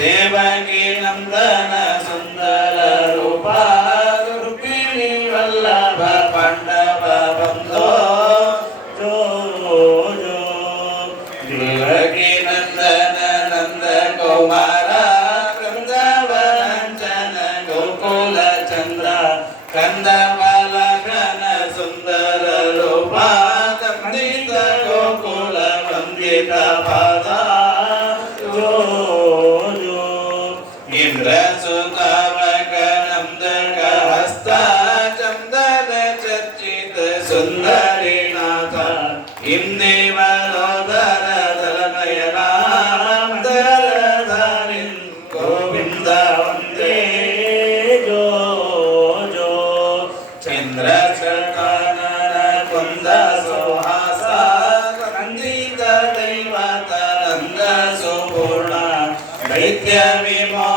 ದೇವಕಿ ನಂದನ ಸುಂದರ ರೂಪ ರುಕ್ಮಿಣಿ ವಲ್ಲಭ ಪಾಂಡವ ಬಂಧೋ ಜೋ ಜೋ ದೇವಕಿ ನಂದನ ನಂದ ಕುಮಾರ ಕಂದವರಂಜನ ಗೋಕುಲ ಚಂದ್ರ ಕಂದವಲಘನ ಸುಂದರ ರೂಪ ಕಂದಿತ ಗೋಕುಲ ವಂದಿತ ಪಾದ ಜೋ ಇಂದ್ರ ಸುತಾವಕ ನಂದಕ ಹಸ್ತ ಚಂದನ ಚರ್ಚಿತ ಸುಂದರಿನಾಥ ಇಂದೇವರೋದರ ದಲನಯನಾಮದರಧಾರಿನ್ ಗೋವಿಂದ ವಂದೇ ಜೋ ಜೋ ಚಂದ್ರ ಚಕಾನನ ಕುಂದ ಸುಹಾಸ ನಂದಿತ ದೈವತ ನಂದ ಸುಪೂರ್ಣ ದೈತ್ಯ ವಿಮೋ